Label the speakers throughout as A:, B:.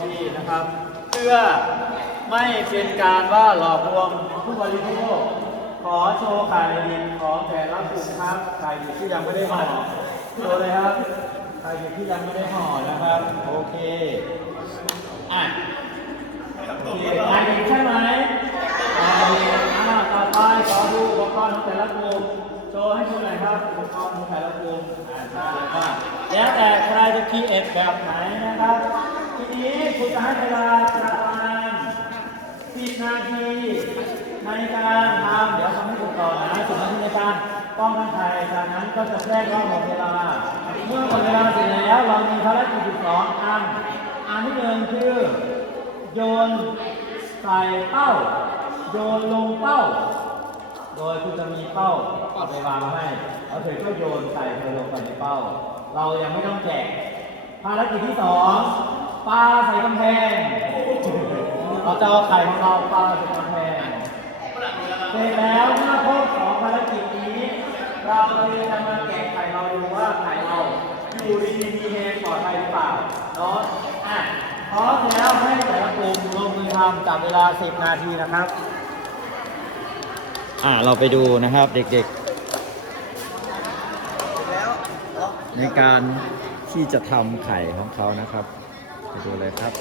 A: ที่นะครับ เพื่อไม่เป็นการว่าหลอกลวงผู้บริโภคขอโชว์ไข่ดิบของแต่ละกลุ่มครับไข่ดิบที่ยังไม่ได้ห่อโชว์เลยครับไข่ดิบที่ยังไม่ได้ห่อนะครับ โอเคอะโอเคไข่ดิบใช่ไหมไข่ดิบอ่าต่อไปขอดูอุปกรณ์ของแต่ละกลุ่มโชว์ให้ดูหน่อยครับอุปกรณ์ของแต่ละกลุ่มอ่าใช่เลยว่าแล้วแต่ใครจะคีเอทแบบไหนนะครับ นี้คุณจะให้เวลาประมาณ10นาทีในการทำเดี๋ยวทำให้ถูกต่อนะ10นาทีในการป้องกันภัยจากนั้นก็จะแจ้งว่าหมดเวลา เมื่อหมดเวลาเสร็จแล้วเรามีภารกิจ12อันอันที่หนึ่งคือโยนใส่เป้า โยนลงเป้า โดยคุณจะมีเป้าเอาไปวางให้แล้วเธอก็โยนใส่เธอลงไปในเป้า เรายังไม่ต้องแจกภารกิจที่สอง ปลาใส่กำแพงเราจะเอาไข่ของเราปลาใส่กำแพงเสร็จแล้วเมื่อครบสองภารกิจนี้ เราเลยจะมาแกะไข่เราดูว่าไข่เราอยู่ดีมีเฮงปลอดภัยหรือเปล่าเนาะอะพร้อมแล้วให้แต่ละกลุ่มลงมือทำจับเวลา 10 นาทีนะครับ อ่าเราไปดูนะครับเด็กๆในการที่จะทำไข่ของเขานะครับ ไปดูเลยครับ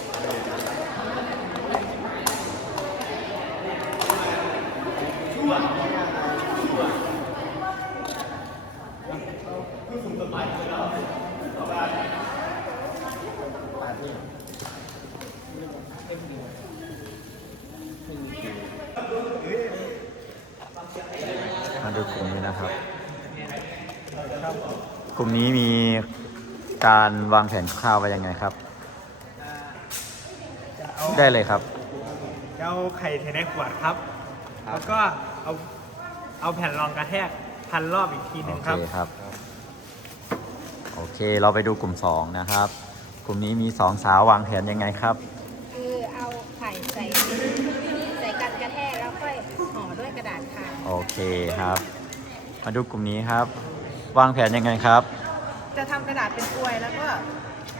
A: มาดูกลุ่มนี้นะครับ กลุ่มนี้มีการวางแผนคร่าวๆไว้ยังไงครับ ได้เลยครับ
B: จะเอาไข่ใส่ในขวดครับ แล้วก็เอาเอาแผ่นรองกระแทกพันรอบอีกทีห
A: โอ
B: นึ่ง
A: เค
B: ครับ
A: ครับ โอเค เราไปดูกลุ่ม 2 นะครับ กลุ่มนี้มีสองสาววางแผนยังไงครับ
C: คือเอาไข่ใส่ใส่กันกระแทกแล้วค่อยห่อด้วยกระดาษค่ะ
A: โอเคครับ มาดูกลุ่มนี้ครับ วางแผนยังไงครับ
C: จะทำกระดาษเป็นกลวยแล้วก็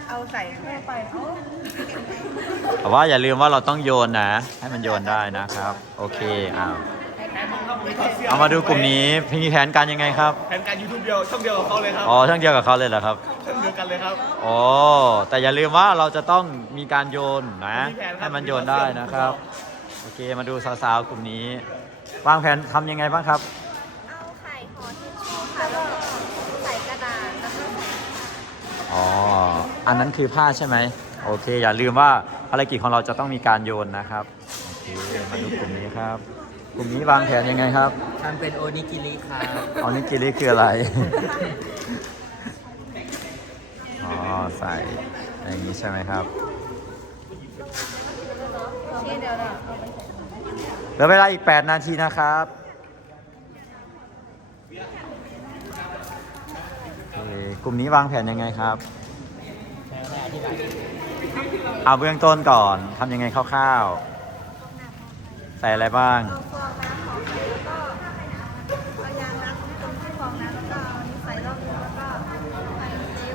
C: เอาใส่เข้าไปเอ้า
A: แต่ว่าอย่าลืมว่าเราต้องโยนนะ ให้มันโยนได้นะครับ โอเคอ้าวเอามาดูกลุ่มนี้มีแผนการยังไงครับ
B: แผนการยูทูบเดียวช่องเดียวกับเขาเลยครับ
A: อ๋อช่างเดียวกับเขาเลยเหรอครับ
B: ช่องเดียวกันเลยครับ
A: อ๋อแต่อย่าลืมว่าเราจะต้องมีการโยนนะ
B: มีแผนครับ
A: ให้มันโยนได้นะครับ โอเคมาดูสาวๆกลุ่มนี้วางแผนทำยังไงบ้างครับ
C: เอาไข่ห่อทิชชู่ค่ะแล้วก็
A: อ๋อ อันนั้นคือผ้าใช่ไหม โอเค อย่าลืมว่าภารกิจของเราจะต้องมีการโยนนะครับ โอเค มาดูกลุ่มนี้ครับ กลุ่มนี้วางแผนยังไงครับ
D: ทำเป็นโอนิกิริครับ
A: ออนิกิริคืออะไร อ๋อ ใส่อย่างนี้ใช่ไหมครับ
C: โอเคเดี๋ยวเราเอาไป
A: เหลือเวลาอีก 8 นาทีนะครับ โอเค กลุ่มนี้วางแผนยังไงครับ เอาเบื้องต้นก่อนทำยังไงคร่าวๆ ใส่อะไรบ้าง
C: เอาฟองน้ำของแล้วก็เอายางรัดตรงที่ฟองน้ำแล้วก็เอาอันนี้ใส่รอบนึงแล้วก็ใส่นี้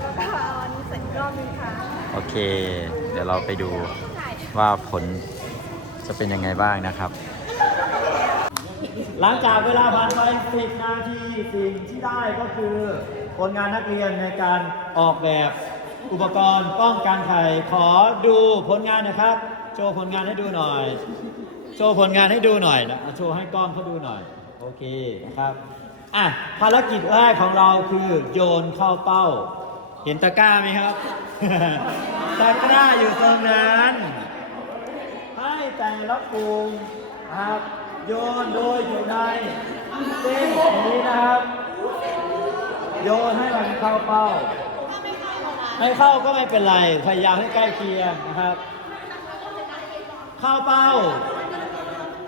C: แล้วก็เอาอันนี้ใส่อีกรอบนึงค่ะ
A: โอเค เดี๋ยวเราไปดูว่าผลจะเป็นยังไงบ้างนะครับ หลังจากเวลาผ่านไป10นาทีสิ่งที่ได้ก็คือ ผลงานนักเรียนในการออกแบบอุปกรณ์ป้องกันไข่ขอดูผลงานนะครับ โชว์ผลงานให้ดูหน่อย โชว์ผลงานให้ดูหน่อยนะโชว์ให้กล้องเขาดูหน่อย โอเคนะครับอะภารกิจแรกของเราคือโยนเข้าเป้า เห็นตะกร้าไหมครับ ตะกร้าอยู่ตรงนั้น ให้แต่ละกลุ่มนะครับโยนโดยอยู่ในเส้นนี้ โยนให้มันเข้าเป้า ไม่เข้าก็ไม่เป็นไร พยายามให้ใกล้เคียงนะครับ เข้าเป้า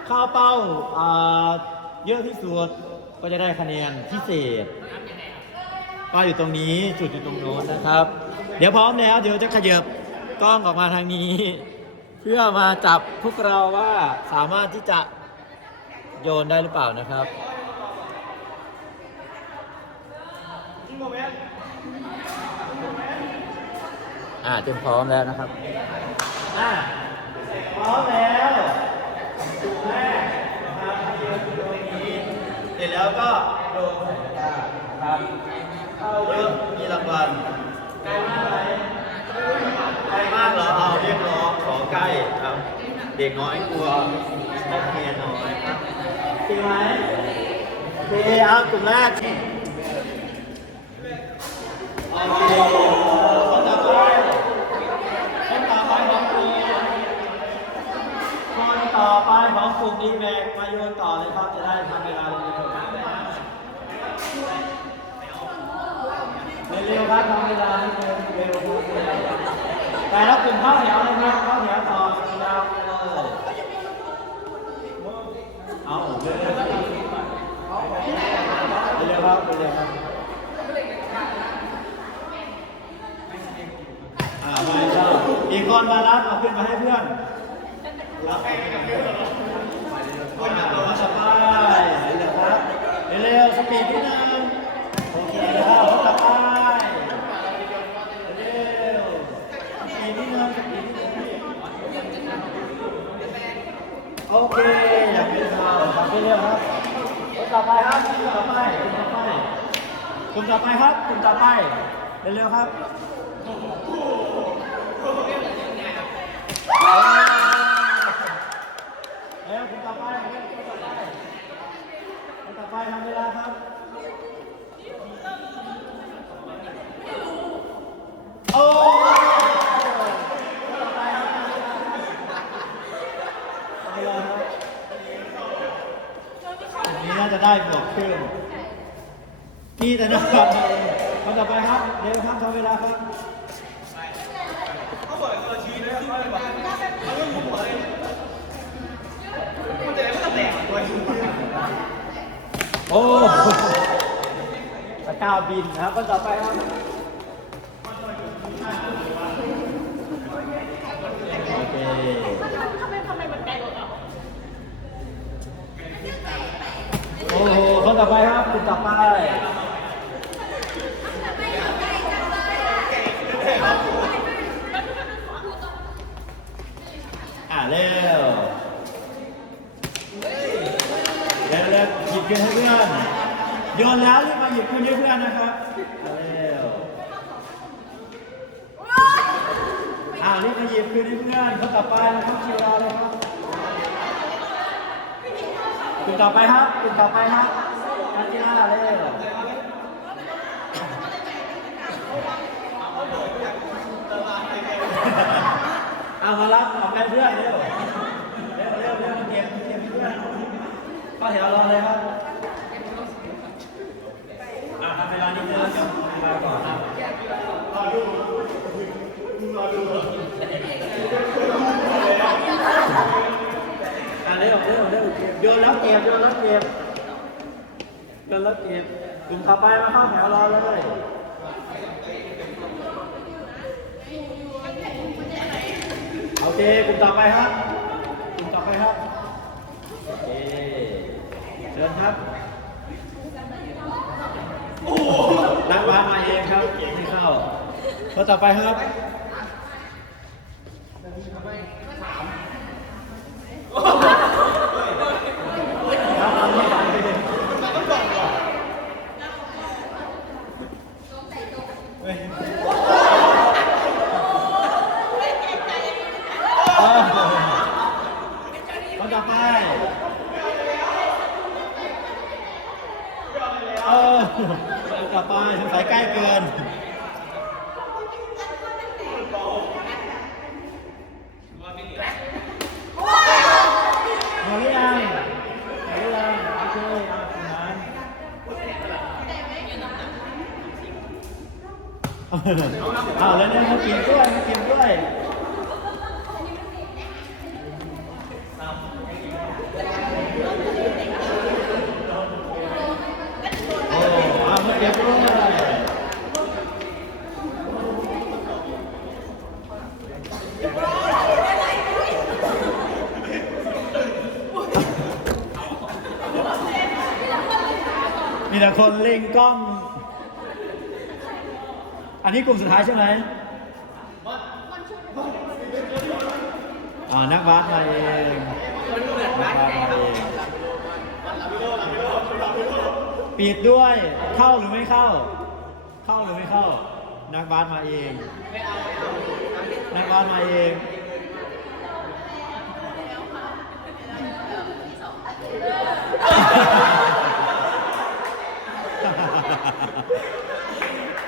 A: เข้าเป้าอ่าเยอะที่สุดก็จะได้คะแนนพิเศษป้ายอยู่ตรงนี้จุดอยู่ตรงโน้นนะครับ เดี๋ยวพร้อมแล้ว เดี๋ยวจะขยับกล้องออกมาทางนี้ เพื่อมาจับพวกเราว่าสามารถที่จะโยนได้หรือเปล่านะครับ อ่าเตรียมพร้อมแล้วนะครับ อะพร้อมแล้วกลุ่มแรกนะครับให้ยืนอยู่ตรงนี้เสร็จแล้วก็โดนใส่ตะกร้าครับเข้าเยอะมีรางวัลใกล้มากไหมใกล้มากเหรอเอาเรียกร้องขอใกล้ครับ เด็กน้อยกลัวนักเรียนน้อยครับจริงไหมโอเคเอากลุ่มแรก โอเคคนต่อไปคนต่อไป ของกลุ่มคนต่อไปของกลุ่มดีแม็กมาโยนต่อเลยครับจะได้ทำเวลาเร็วเร็วครับทำเวลาให้เร็วแต่ละกลุ่มเข้าแถวเลยครับเข้าแถวต่อยาวไปเลยเอาเร็วๆครับเร็วครับเร็วครับ อ่าไม่ชอบอีกคนมารับเอาขึ้นมาให้เพื่อนรับไปกับเพื่อนคนมาตัวสบายเร็วครับเร็วๆสปีดนิดนึงโอเคครับรถต่อไปเร็วสปีดนิดนึงสปีดนิดนึงโอเคอยากเป็นเราทำไปเร็วครับรถต่อไปครับกลุ่มต่อไปกลุ่มต่อไปกลุ่มต่อไปครับกลุ่มต่อไป เร็วๆครับ เร็วคุณต่อไปเร็วคุณต่อไปคุณต่อไปทำเวลาครับโอ้บทำเวลาครับอันนี้น่าจะได้บวกขึ้นนี่แต่นะครับคนต่อไปครับ เร็วครับทำเวลาครับ โอ้ตะ ก้าบินนะครับคนต่อไปครับโอเคโอ้โหคนต่อไปครับคุณต่อไป อ่าเร็ว เร็วเร็วหยิบเงินให้เพื่อนโยนแล้วรีบมาหยิบคืนให้เพื่อนนะครับเร็วอ่ารีบมาหยิบคืนให้เพื่อนคน ต่อไปนะครับคิวเราเลยครับกลุ่มต่อไปครับกลุ่มต่อไปครับการกีฬาเร็วเอามารับเอาไปเพื่อนเร็วเร็วเร็วเร็วเก็บเก็บเพื่อนเข้าแถวรอเลยครับอ่าทำเวลานิดนึงเดี๋ยวมาก่อนครับอ่าเร็วเร็วเร็วโยนแล้วเก็บโยนแล้วเก็บโยนแล้วเกลุ่มต่อไปมาเข้าแถวรอเลยโอเคกลุ่มต่อไปครับกลุ่มต่อไปครับโอเคเชิญครับนักบาสมาเองครับไม่เข้าคนต่อไปครับทำไม่ทันเลยเออคนต่อไป เออคนต่อไปสงสัยใกล้เกิน หมดหรือยังหมดหรือยังโอเคเอาคุณนั้นเอาแล้วเนี่ยมากินด้วยมากินด้วยโอ้เอา มีแต่คนเล่งกล้อง อันนี้กลุ่มสุดท้ายใช่ไหมอ่านักบาสมาเองนักบาสมาเองปิดด้วย เข้าหรือไม่เข้า เข้าหรือไม่เข้า นักบาสมาเองนักบาสมาเอง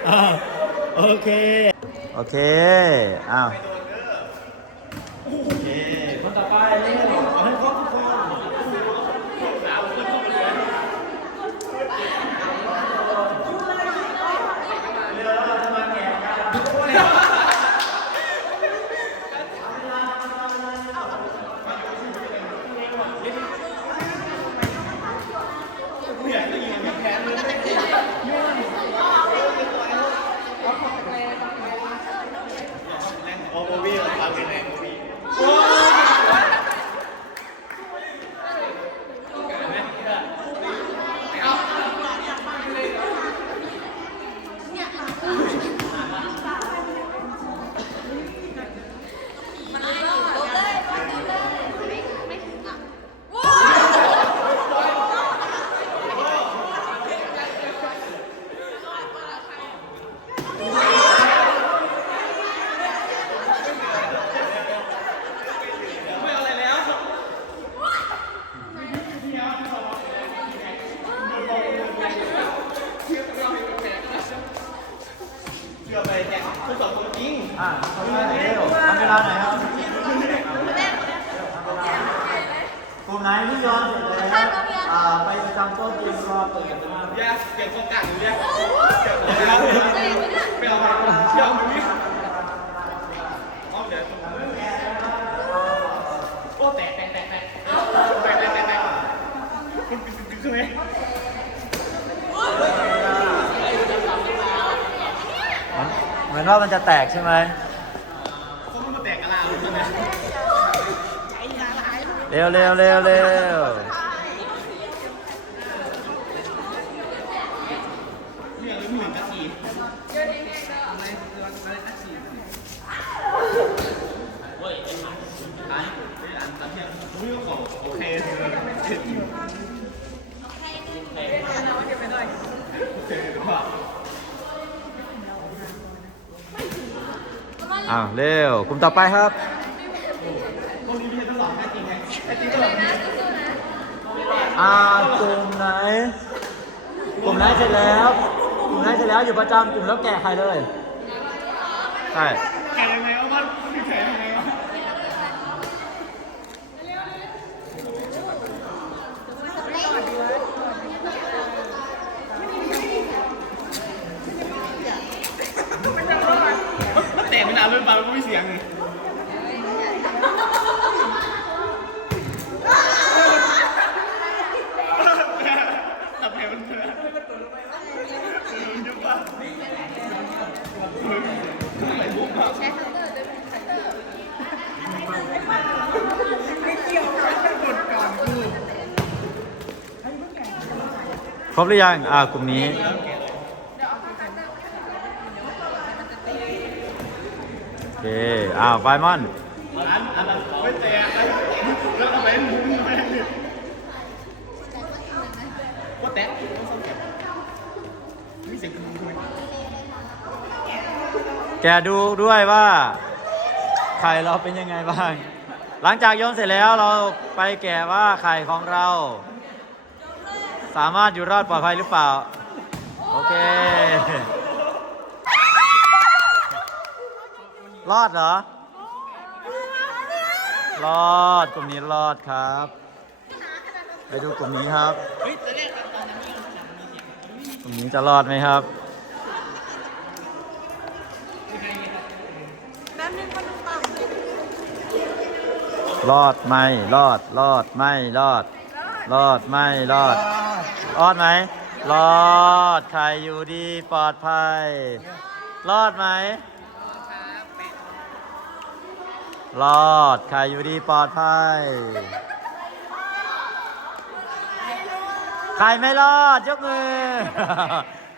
A: อ่าโอเค โอเค อ้าว แตก
B: ใช่ไหม
A: เร็วเร็วเร็วเร็ว
B: โอเค
A: อ้าวเร็วกลุ่มต่อไปครับอ่ากลุ่มไหน กลุ่มไหนเสร็จแล้ว กลุ่มไหนเสร็จแล้วอยู่ประจำกลุ่มแล้วแกะใครเลย ใช่
B: แข่ยังไงวะมันแข่ยังไง สียงเยับแผลมันเถอบป่ม่งด้คัตอร์ด้วยคัตเตอร์ไม่เกี่ยว
A: กัอบหรือยังอ่ากลุ่มนี้ อ้าวไฟมอน
B: อันอันนั้นไม่แตกแล้วทำไมมุ้งไม่ได้ก็แตกมีเสียงคือด้วย
A: แกดูด้วยว่าไข่เราเป็นยังไงบ้าง หลังจากโยนเสร็จแล้วเราไปแกะว่าไข่ของเรา สามารถอยู่รอดปลอดภัยหรือเปล่า โอเค รอดเหรอ รอดกลุ่มนี้รอดครับ ไปดูกลุ่มนี้ครับ กลุ่มนี้จะรอดไหมครับ
C: แป๊บนึงคนดูต่ำ
A: รอดไม่รอด รอดไม่รอด รอดไม่รอด รอดไหม รอด ใครอยู่ดีปลอดภัย รอดไหม รอด ใครอยู่ดีปลอดภัย ใครไม่รอด ยกมือ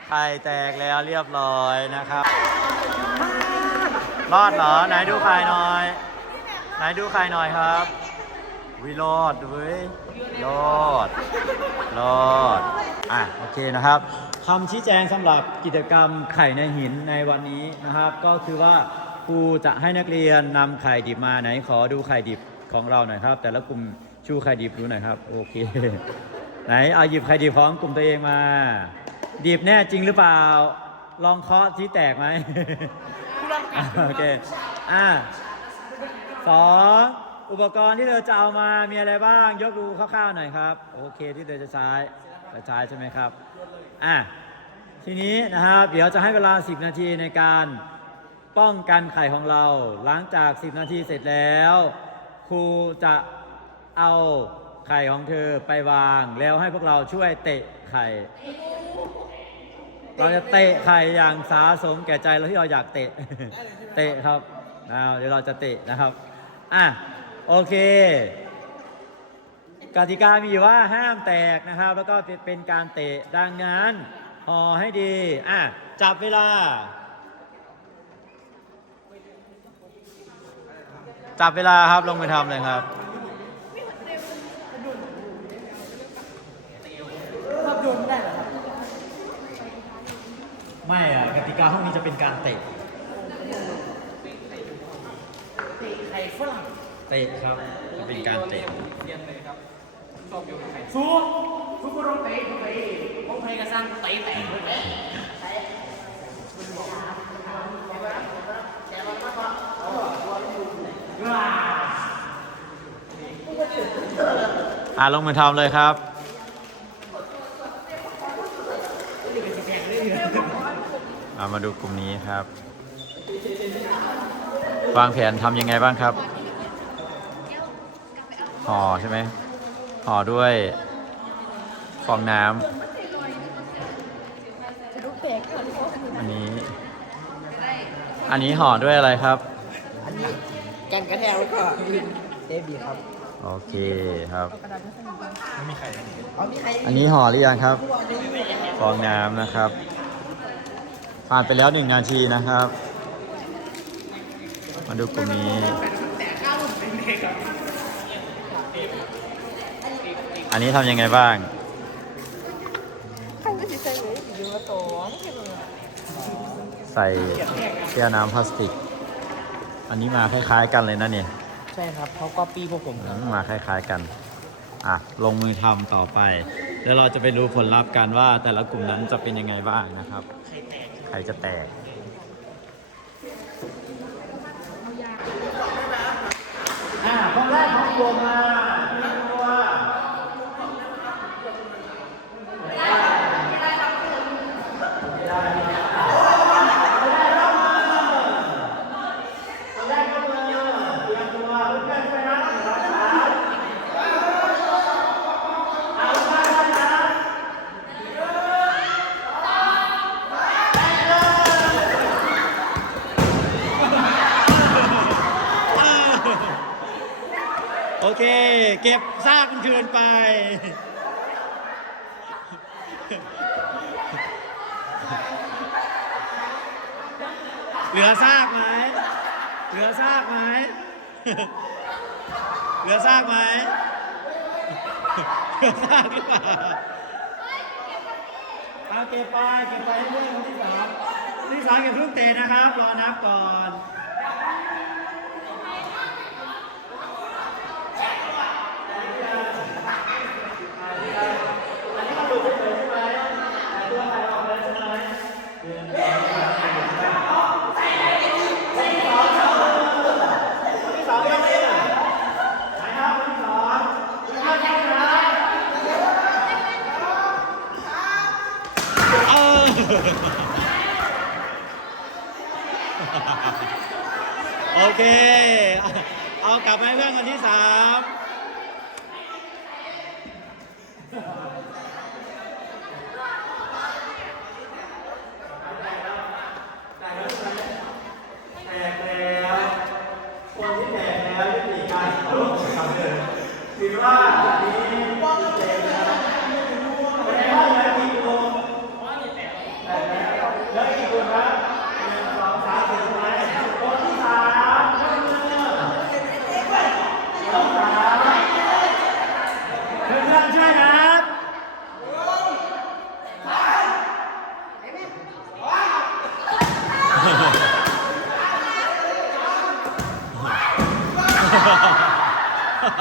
A: ใครแตกแล้วเรียบร้อยนะครับ รอดเหรอ ไหนดูใครหน่อย ไหนดูไข่หน่อยครับ วิรอดเว้ยรอด รอด อะ โอเคนะครับคำชี้แจงสำหรับกิจกรรมไข่ในหินในวันนี้นะครับ ก็คือว่า ครูจะให้นักเรียนนำไข่ดิบมาไหนขอดูไข่ดิบของเราหน่อยครับ แต่ละกลุ่มชูไข่ดิบดูหน่อยครับ โอเค ไหนเอาหยิบไข่ดิบของกลุ่มตัวเองมา ดิบแน่จริงหรือเปล่า ลองเคาะที่แตกไหมโอเคอะสองอุปกรณ์ที่เธอจะเอามามีอะไรบ้าง ยกดูคร่าวๆหน่อยครับ โอเคที่เธอจะใช้จะใช้ใช่ไหมครับอะทีนี้นะครับ เดี๋ยวจะให้เวลา 10 นาทีในการ ป้องกันไข่ของเรา หลังจาก 10 นาทีเสร็จแล้ว ครูจะเอาไข่ของเธอไปวางแล้วให้พวกเราช่วยเตะไข่ เราจะเตะไข่อย่างสาสมแก่ใจเราที่เราอยากเตะ เตะครับนะเดี๋ยวเราจะเตะนะครับอะโอเค กติกามีอยู่ว่าห้ามแตกนะครับ แล้วก็เป็นเป็นการเตะดังนั้นห่อให้ดีอะจับเวลา จับเวลาครับลงไปทำเลยครับ ไม่อะกติกาห้องนี้จะเป็นการเตะเตะใครฝรั่งเตะครับจะเป็นการเตะ
E: สู้สู้กูต้องเตะกูเตะผมเพลงกระซังเตะแตก
A: อะลงมือทำเลยครับเอามาดูกลุ่มนี้ครับ วางแผนทำยังไงบ้างครับห่อใช่ไหมห่อด้วยฟองน้ำอันนี้ อันนี้ห่อด้วยอะไรครับ
E: กันกระแทกแล้วก็เตะบีครับ
A: โอเคครับ
E: อ๋อมีใคร
A: อันนี้ห่อหรือยังครับ ฟองน้ำนะครับ ผ่านไปแล้วหนึ่งนาทีนะครับ มาดูกลุ่มนี้ อันนี้ทำยังไงบ้าง
C: ใครไม่ใช่ใส่เลยอยู่มาตัวนี่คือ
A: ใส่แก้วน้ำพลาสติก อันนี้มาคล้ายๆกันเลยนะเนี่ย
E: ใช่ครับเขาก็ปี้พวกผม
A: อืมมาคล้าย ๆกัน อะ ลงมือทำต่อไป แล้วเราจะไปรู้ผลลัพธ์กันว่า แต่ละกลุ่มนั้นจะเป็นยังไงบ้างนะครับ ใครจะแตกอ่าคนแรกของกลุ่มมาเตรียมตัวคนแรกยกมือเตรียมตัวเพื่อนๆช่วยนะหนึ่งสองสามเอาไปนะโอ เก็บซากมันคืนไป เหลือซากไหม เหลือซากไหม เหลือซากไหม เหลือซากหรือเปล่าเอาเก็บไปเก็บไปเรื่อยคนที่สามคนที่สามเก็บลูกเตะนะครับ รอนับก่อน เออโอ เค เอากลับมาให้เพื่อนคนที่สาม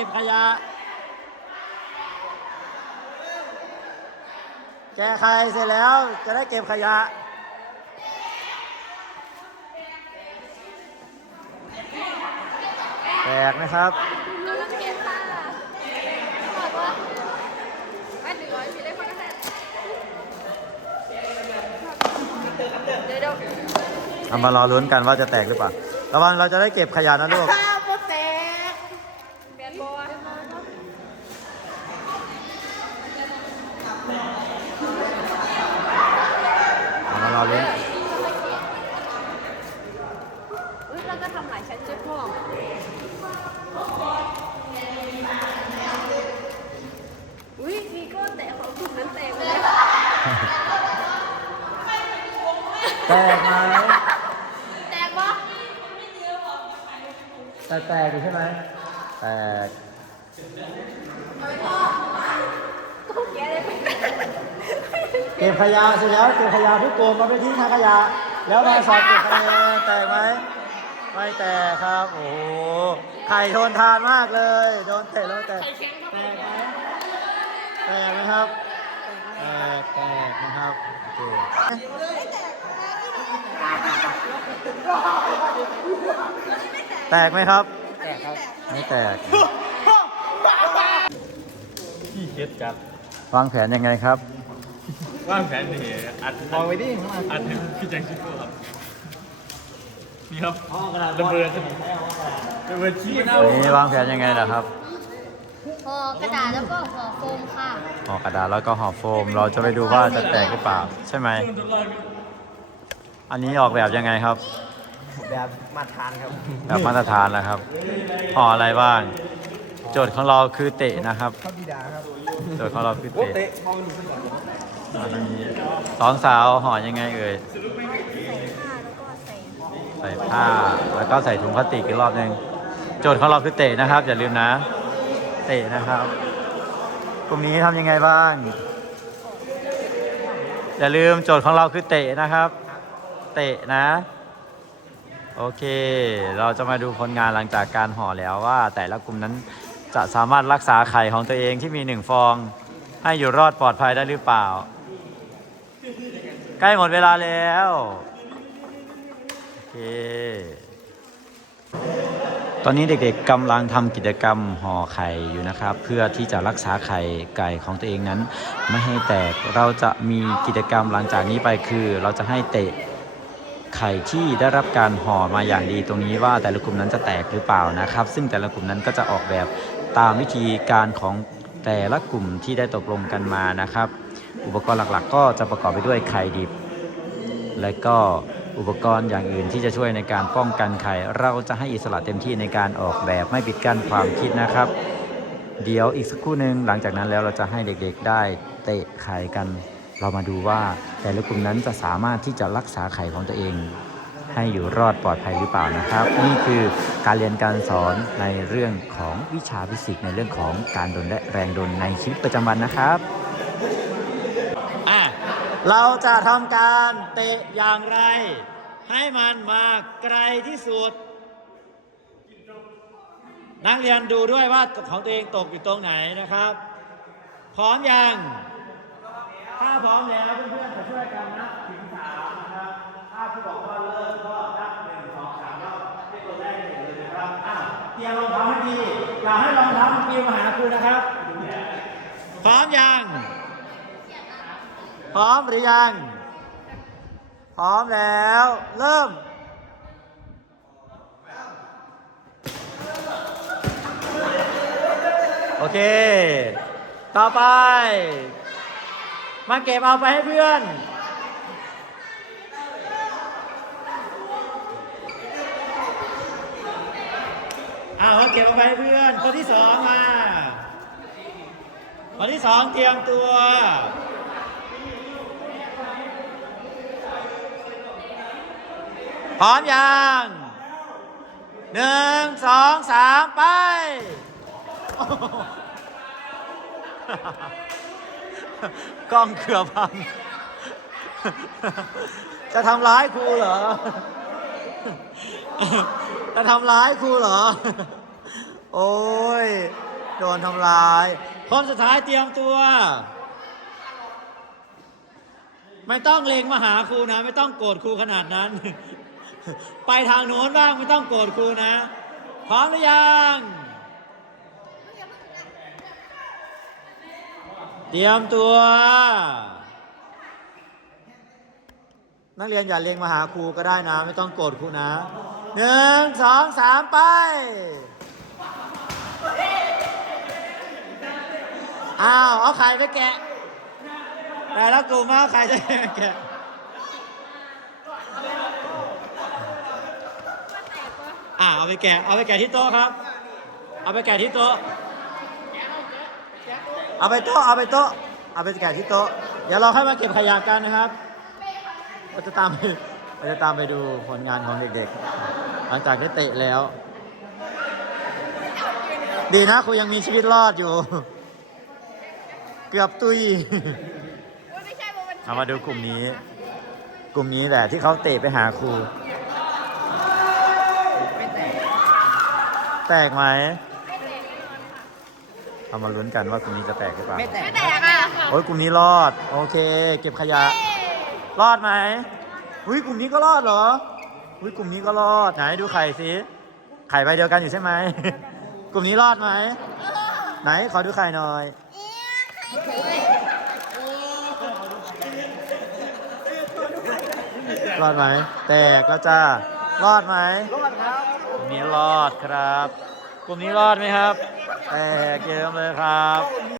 A: เก็บขยะ แกะไข่เสร็จแล้วจะได้เก็บขยะ แตกนะครับ
C: กำลังเก็บค่ะบอกว่าไม่เลือสิได้คนละแค่เดี๋ยวเดี๋ยว
A: เอามารอลุ้นกันว่าจะแตกหรือเปล่า ระวังเราจะได้เก็บขยะนะลูก
C: เปลี่ยนโบว์
A: เอามารอลุ้น
C: อุ้ยเราก็ทำหลายชั้นจุดพ่ออุ้ยมีก้อนแตกของกลุ่มนั้นแตกไปแล้ว
A: แตกไหม
C: แตกปะ
A: แต่แตกอยู่ใช่ไหมแตก
C: เก็
A: บขยะเสร็จแล้วเก็บขยะทุกกลุ่มมาไปทิ้งทางขยะ แล้วมาสอบเก็บคะแนนแตกไหมไม่แตกครับ โอ้โหไข่ทนทานมากเลย โดนเตะแล้วแตกแตกไหมแตกไหมครับแตกแตกนะครับโอเคแตก ไหมครับ แตกครับ ไม่แตก
B: พี่เคสจัด
A: วางแผนยังไงครับ
B: ว่างแผนนี่อัดมองไปดิอัดถึงพี่แจ็คชิโก้ครับนี่ครับระเบิดระเบิดขี้เน่า
A: วันนี้วางแผนยังไงล่ะครับ
C: ห่อกระดาษแล้วก็ห่อโฟมค่ะ
A: ห่อกระดาษแล้วก็ห่อโฟม เราจะไปดูว่าจะแตกหรือเปล่า ใช่ไหม อันนี้ออกแบบยังไงครับ
B: แบบมาทานครับ
A: แบบมาตรฐานแล้วครับห่ออะไรบ้าง โจทย์ของเราคือเตะนะครับ
B: ข้าวบิดาครับ
A: โจทย์ของเราคือ
B: โอ้
A: เตะ
B: เตะมองดูสักหน่อย
A: อันนี้สองสาวห่อยังไงเอ่ย
C: ใส่ผ้าแล้วก็ใส่
A: ใส่ผ้าแล้วก็ใส่ถุงพลาสติกอีกรอบหนึงโจทย์ของเราคือเตะนะครับ อย่าลืมนะ เตะนะครับกลุ่มนี้ทำยังไงบ้าง อย่าลืมโจทย์ของเราคือเตะนะครับ เตะนะ โอเค เราจะมาดูผลงานหลังจากการห่อแล้วว่า แต่ละกลุ่มนั้นจะสามารถรักษาไข่ของตัวเองที่มีหนึ่งฟอง ให้อยู่รอดปลอดภัยได้หรือเปล่า ใกล้หมดเวลาแล้ว โอเค ตอนนี้เด็กๆกำลังทำกิจกรรมห่อไข่อยู่นะครับ เพื่อที่จะรักษาไข่ไก่ของตัวเองนั้น ไม่ให้แตกเราจะมีกิจกรรมหลังจากนี้ไปคือ เราจะให้เตะ ไข่ที่ได้รับการห่อมาอย่างดีตรงนี้ว่าแต่ละกลุ่มนั้นจะแตกหรือเปล่านะครับ ซึ่งแต่ละกลุ่มนั้นก็จะออกแบบตามวิธีการของแต่ละกลุ่มที่ได้ตกลงกันมานะครับ อุปกรณ์หลักๆ ก็จะประกอบไปด้วยไข่ดิบ และก็อุปกรณ์อย่างอื่นที่จะช่วยในการป้องกันไข่ เราจะให้อิสระเต็มที่ในการออกแบบไม่ปิดกั้นความคิดนะครับ เดี๋ยวอีกสักครู่หนึ่งหลังจากนั้นแล้วเราจะให้เด็กๆได้เตะไข่กัน เรามาดูว่าแต่ละกลุ่มนั้นจะสามารถที่จะรักษาไข่ของตัวเอง ให้อยู่รอดปลอดภัยหรือเปล่านะครับ นี่คือการเรียนการสอนในเรื่องของวิชาฟิสิกส์ในเรื่องของการดนและแรงดนในชีวิตประจำวันนะครับเราจะทำการเตะอย่างไร ให้มันมาไกลที่สุด นักเรียนดูด้วยว่าของตัวเองตกอยู่ตรงไหนนะครับ พร้อมยัง ถ้าพร้อมแล้วเพื่อนๆจะช่วยกันนับถึงสามนะครับ ถ้าผู้บอกว่าเริ่มก็นับหนึ่งสองสามแล้วให้ตัวแรกหนึ่งเลยนะครับอะเตรียมรองเท้าให้ดี อย่าให้รองเท้ามันปลิวมาหาครูนะครับ พร้อมยัง พร้อมหรือยัง พร้อมแล้ว เริ่มโอเค ต่อไป มาเก็บเอาไปให้เพื่อน เอามาเก็บเอาไปให้เพื่อน คนที่สองมา คนที่สองเตรียมตัวพร้อมยังหนึ่งสองสามไป กล้องเกือบพัง จะทำร้ายครูเหรอ จะทำร้ายครูเหรอ โอ้ย โดนทำร้าย คนสุดท้ายเตรียมตัว ไม่ต้องเลงมาหาครูนะ ไม่ต้องโกรธครูขนาดนั้น ไปทางโน้นบ้างไม่ต้องโกรธครูนะ พร้อมหรือยัง เตรียมตัว นักเรียนอย่าเรียงมาหาครูก็ได้นะ ไม่ต้องโกรธครูนะหนึ่งสองสามไป อ้าว เอาไข่ไปแกะแต่ละกลุ่มเอาไข่จะแกะอ่าเอาไปแกะ เอาไปแกะที่โต๊ะครับ เอาไปแกะที่โต๊ะ เอาไปโต๊ะเอาไปโต๊ะเอาไปแกะที่โต๊ะเดี๋ยวเราค่อยมาเก็บขยะกันนะครับเราจะตามไปเราจะตามไปดูผลงานของเด็กๆ หลังจากได้เตะแล้ว ดีนะครูยังมีชีวิตรอดอยู่ เกือบตุย
C: ไม่ใช่ว่ามัน
A: เอามาดูกลุ่มนี้ กลุ่มนี้แหละที่เขาเตะไปหาครู แตกไหม เอามาลุ้นกันว่ากลุ่มนี้จะแตกหรือเปล่า
C: ไม่แตกอะ
A: โอ้ยกลุ่มนี้รอด โอเค เก็บขยะ รอดไหมอุ้ยกลุ่มนี้ก็รอดเหรออุ้ยกลุ่มนี้ก็รอดไหนดูไข่สิไข่ใบเดียวกันอยู่ใช่ไหม กลุ่มนี้รอดไหมไหนขอดูไข่หน่อยรอดไหมแตกแล้วจ้ารอดไหมรอดครับกลุ่มนี้รอดครับ กลุ่มนี้รอดไหมครับ แตกเกมเลยครับ